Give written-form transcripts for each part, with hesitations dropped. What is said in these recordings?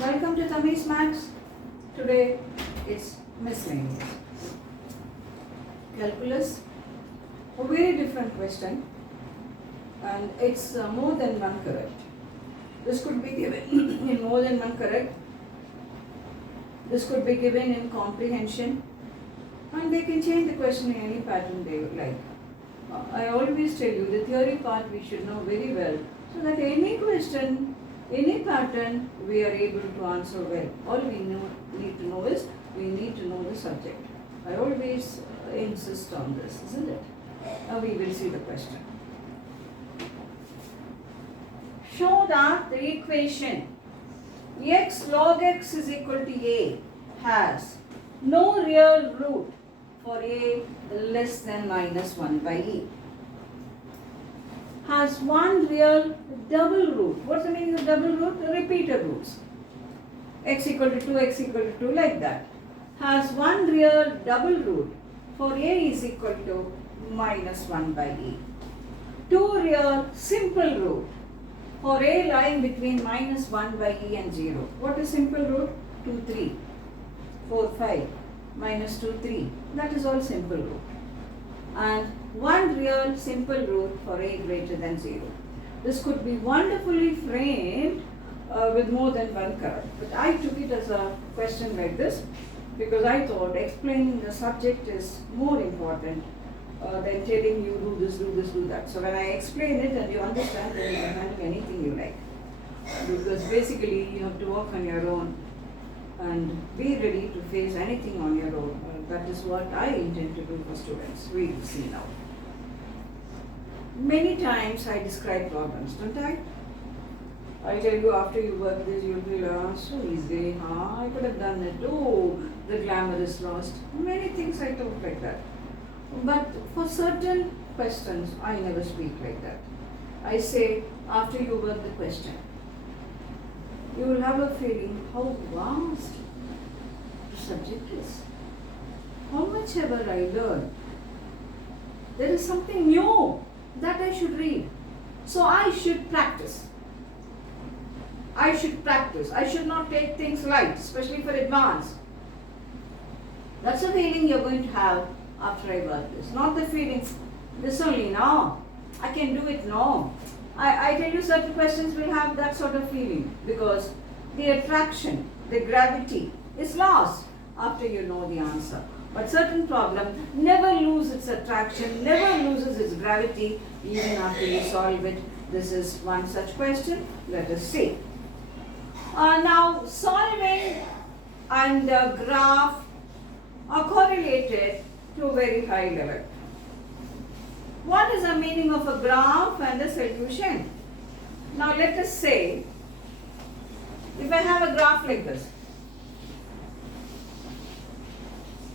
Welcome to Tammy's Max. Today it's miscellaneous. Calculus, a very different question, and it's more than one correct. This could be given in more than one correct. This could be given in comprehension, and they can change the question in any pattern they would like. I always tell you the theory part we should know very well, so that any question, any pattern, we are able to answer well. All we need to know is we need to know the subject. I always insist on this, isn't it? Now we will see the question. Show that the equation x log x is equal to a has no real root for a less than minus 1 by e. Has one real double root. What's the meaning of double root? The repeated roots. X equal to 2, x equal to 2, like that. Has one real double root for a is equal to minus 1 by e. Two real simple root for a lying between minus 1 by e and 0. What is simple root? 2, 3, 4, 5, minus 2, 3. That is all simple root. And one real simple root for a greater than 0. This could be wonderfully framed with more than one correct. But I took it as a question like this because I thought explaining the subject is more important than telling you do this, do this, do that. So when I explain it and you understand, then you can handle anything you like. Because basically you have to work on your own and be ready to face anything on your own. That is what I intend to do for students. We will see now. Many times I describe problems, don't I? I tell you after you work this, you'll be like, so easy, I could have done it. Oh, the glamour is lost. Many things I talk like that. But for certain questions, I never speak like that. I say, after you work the question, you will have a feeling how vast the subject is. How much ever I learn, there is something new that I should read. So I should practice. I should practice. I should not take things light, especially for advanced. That's the feeling you're going to have after I work this. Not the feeling, this only, no. I can do it, no. I tell you certain questions will have that sort of feeling because the attraction, the gravity is lost after you know the answer. But certain problem never loses its attraction, never loses its gravity even after you solve it. This is one such question. Let us see. Now solving and graph are correlated to a very high level. What is the meaning of a graph and a solution? Now let us say, if I have a graph like this,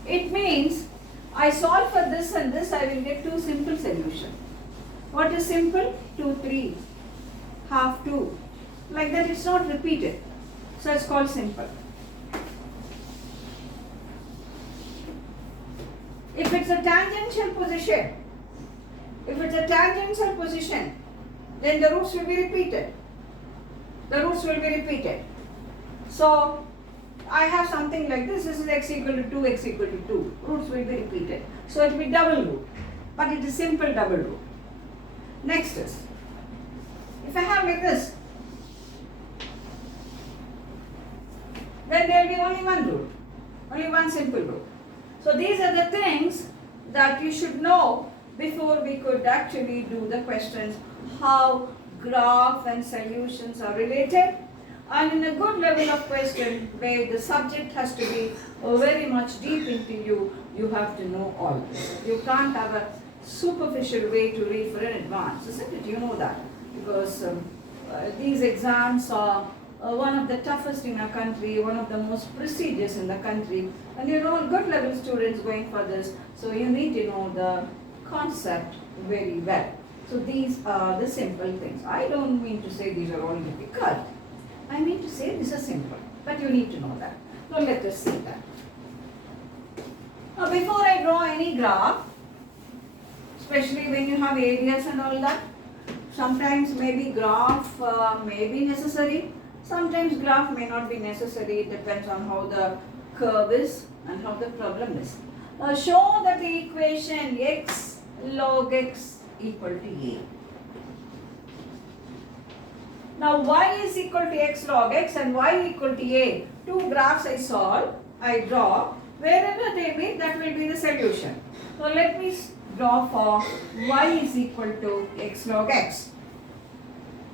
it means I solve for this and this, I will get two simple solutions. What is simple? 2, 3, half 2. Like that, it's not repeated. So it's called simple. If it's a tangential position, then the roots will be repeated. So I have something like this. This is x equal to 2, x equal to 2. Roots will be repeated. So it will be double root. But it is simple double root. Next is, if I have like this, then there will be only one root. Only one simple root. So these are the things that you should know before we could actually do the questions. How graph and solutions are related. And in a good level of question where the subject has to be very much deep into you, you have to know all this. You can't have a superficial way to read for an advance, isn't it? You know that. Because these exams are one of the toughest in our country, one of the most prestigious in the country. And you're all good level students going for this. So you need to know the concept very well. So these are the simple things. I don't mean to say these are all difficult. I mean to say these are simple, but you need to know that. Now let us see that. Now before I draw any graph, especially when you have areas and all that, sometimes maybe graph may be necessary, Sometimes graph may not be necessary, it depends on how the curve is and how the problem is. Now show that the equation x log x equal to a. Now y is equal to x log x and y equal to a. Two graphs I solve, I draw. Wherever they meet, that will be the solution. So let me draw for y is equal to x log x.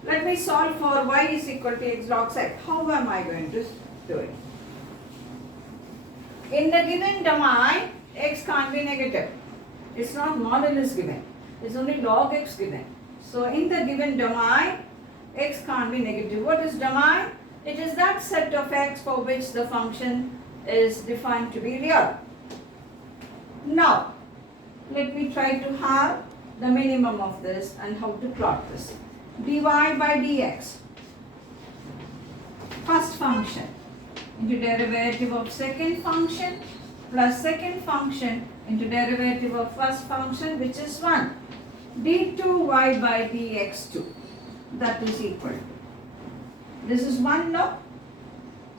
Let me solve for y is equal to x log x. How am I going to do it? In the given domain, x can't be negative. It's not modulus given. It's only log x given. So in the given domain, x can't be negative. What is domain? It is that set of x for which the function is defined to be real. Now, let me try to have the minimum of this and how to plot this. dy by dx, first function into derivative of second function plus second function into derivative of first function, which is 1. d2y by dx2, that is equal to. This is 1 no?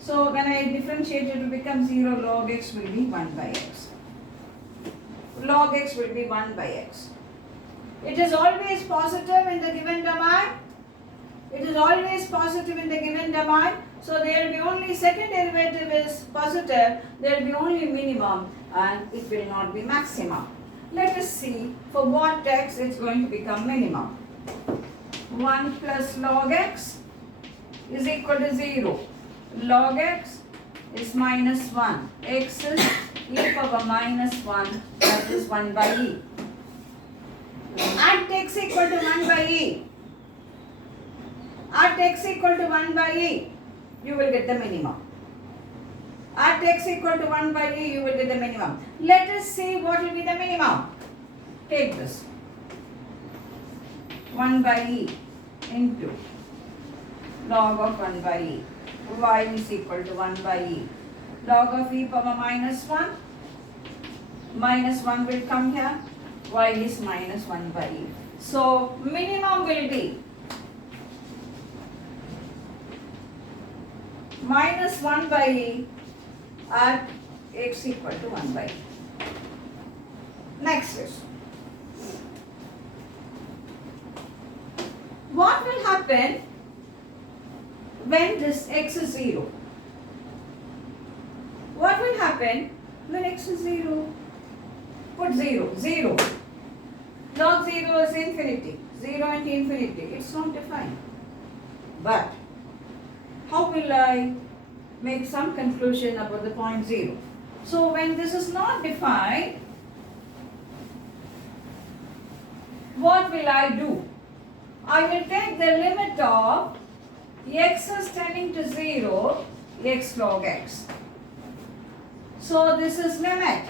So when I differentiate, it will become 0. Log x will be 1 by x. Log x will be 1 by x. It is always positive in the given domain. It is always positive in the given domain. So there will be only second derivative is positive. There will be only minimum and it will not be maximum. Let us see for what x it's going to become minimum. 1 plus log x is equal to 0. Log x is minus 1. X is e power minus 1, that is 1 by e. At x equal to 1 by e. At x equal to 1 by e, you will get the minimum. At x equal to 1 by e, you will get the minimum. Let us see what will be the minimum. Take this. 1 by e into log of 1 by e. Y is equal to 1 by e. Log of e power minus 1. Minus 1 will come here. Y is minus 1 by e. So minimum will be minus 1 by e at x equal to 1 by e. Next is, what will happen when this x is 0? What will happen when x is 0? Put 0. 0. Log 0 is infinity. 0 and infinity. It's not defined. But how will I make some conclusion about the point 0? So when this is not defined, what will I do? I will take the limit of x is tending to 0, x log x. So this is limit.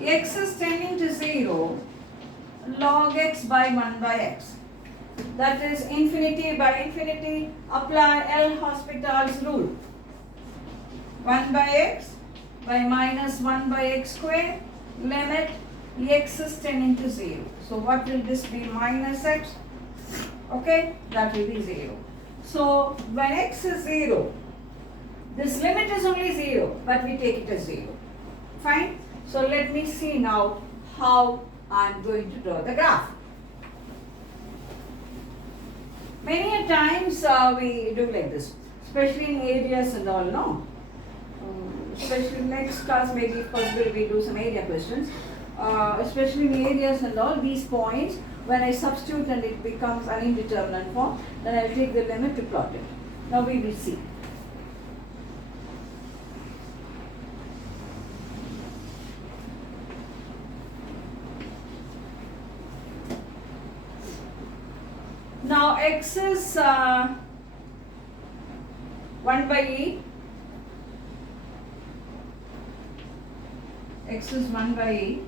X is tending to 0, log x by 1 by x. That is infinity by infinity. Apply L'Hospital's rule. 1 by x by minus 1 by x square. Limit x is tending to 0. So what will this be? Minus x. Okay, that will be 0. So when x is 0, this limit is only 0, but we take it as 0. Fine. So let me see now how I am going to draw the graph. Many a times we do like this, especially in areas and all, no? Especially next class, maybe if possible we do some area questions. Especially in areas and all, these points, when I substitute and it becomes an indeterminate form, then I will take the limit to plot it. Now we will see. Now x is 1 by e. X is 1 by e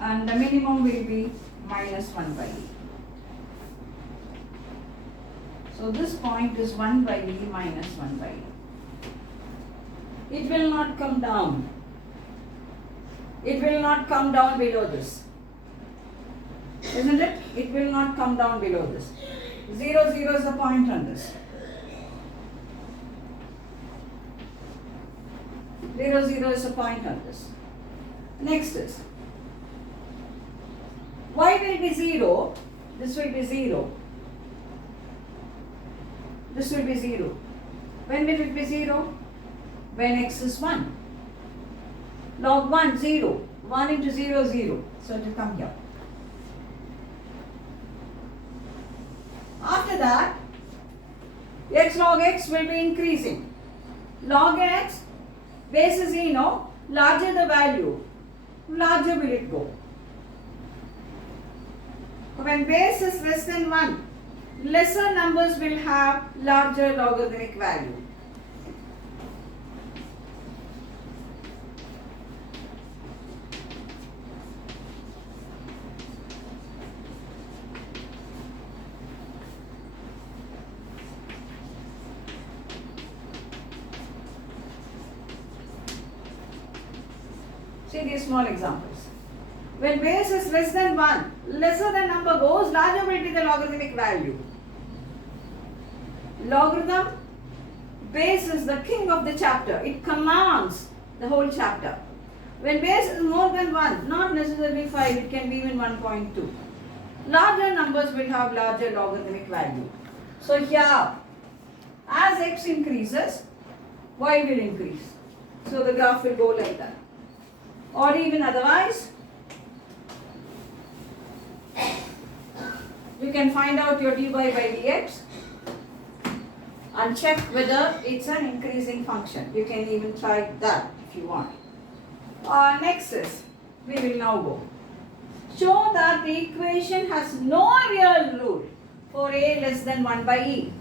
and the minimum will be minus 1 by e. So this point is 1 by e minus 1 by e. It will not come down. It will not come down below this. Isn't it? It will not come down below this. 0, 0 is the point on this. 0, 0 is a point on this. Next is, y will be 0, this will be 0, this will be 0. When will it be 0? When x is 1. Log 1, 0. 1 into 0, 0. So it will come here. After that, x log x will be increasing. Log x, base is e, no? Larger the value, larger will it go. When base is less than 1, lesser numbers will have larger logarithmic value. See these small examples. When base is less than 1, lesser the number goes, larger will be the logarithmic value. Logarithm, base is the king of the chapter. It commands the whole chapter. When base is more than 1, not necessarily 5, it can be even 1.2. Larger numbers will have larger logarithmic value. So here, as x increases, y will increase. So the graph will go like that. Or even otherwise, you can find out your dy by dx and check whether it's an increasing function. You can even try that if you want. Next is, we will now go. Show that the equation has no real root for a less than 1 by e.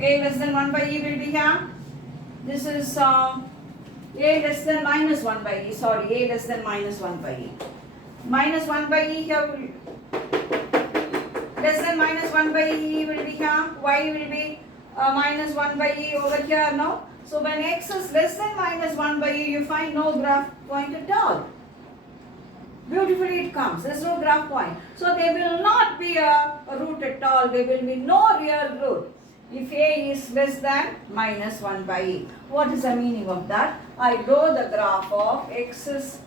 A less than 1 by e will be here. This is a less than minus 1 by e, sorry, a less than minus 1 by e. Minus 1 by e here will, less than minus 1 by e will be here, y will be minus 1 by e over here, no? So when x is less than minus 1 by e, you find no graph point at all. Beautifully it comes, there is no graph point. So there will not be a root at all, there will be no real root if a is less than minus 1 by e. What is the meaning of that? I draw the graph of x's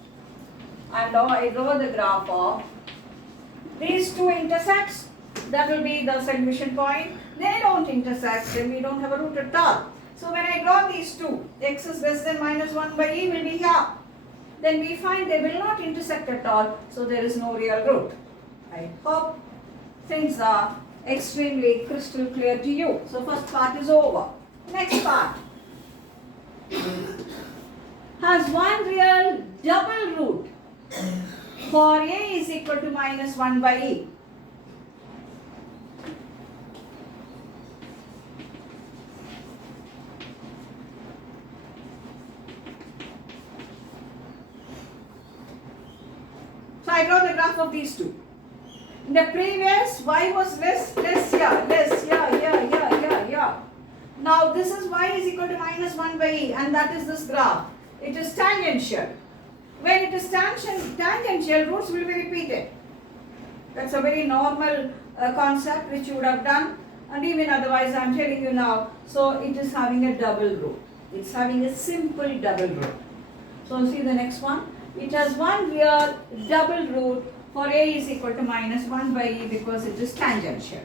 and I draw the graph of these two intersects. That will be the solution point. They don't intersect, then we don't have a root at all. So when I draw these two, x is less than minus 1 by e will be here. Then we find they will not intersect at all, so there is no real root. I hope things are extremely crystal clear to you. So first part is over. Next part has one real double root for a is equal to minus 1 by e. So I draw the graph of these two. In the previous, y was less here. Now this is y is equal to minus 1 by e, and that is this graph. It is tangential. When it is tangential, roots will be repeated. That's a very normal concept which you would have done, and even otherwise I am telling you now. So it is having a double root. It's having a simple double root. So see the next one. It has one real double root for a is equal to minus 1 by e because it is tangential.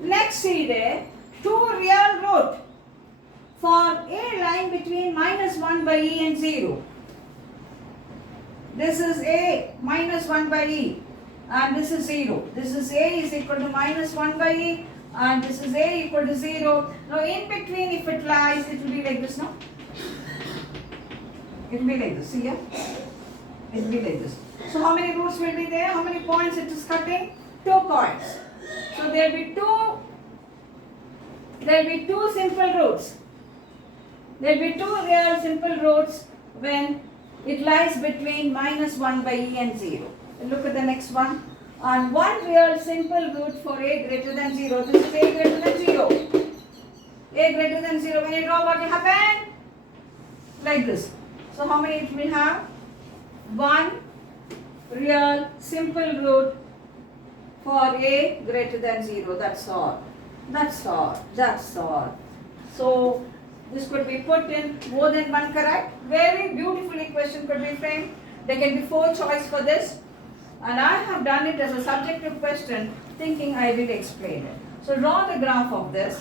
Next see there, two real root for a line between minus 1 by e and 0. This is a minus 1 by e and this is 0. This is a is equal to minus 1 by e and this is a equal to 0. Now in between if it lies, it will be like this, no? It will be like this, see here? It will be like this. So how many roots will be there? How many points it is cutting? 2 points. So there will be two simple roots. There will be two real simple roots when it lies between minus 1 by e and 0. Look at the next one. And one real simple root for a greater than 0. This is a greater than 0. A greater than 0. When you draw, what will happen? Like this. So how many it will have? One real simple root for a greater than 0. That's all. That's all. That's all. So This could be put in more than one correct. Very beautifully question could be framed. There can be 4 choice for this. And I have done it as a subjective question, thinking I will explain it. So draw the graph of this.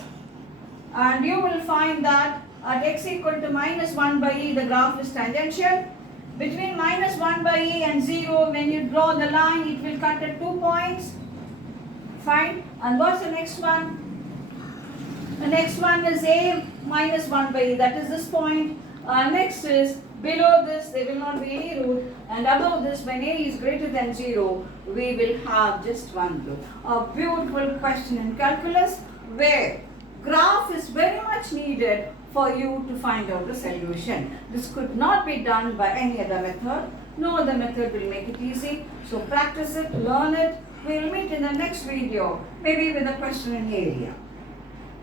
And you will find that at x equal to minus 1 by e, the graph is tangential. Between minus 1 by e and 0, when you draw the line, it will cut at 2 points. Fine. And what's the next one? The next one is a minus 1 by e, that is this point. Next is below this, there will not be any root. And above this, when a is greater than 0, we will have just one root. A beautiful question in calculus where graph is very much needed for you to find out the solution. This could not be done by any other method. No other method will make it easy. So practice it, learn it. We will meet in the next video, maybe with a question in area.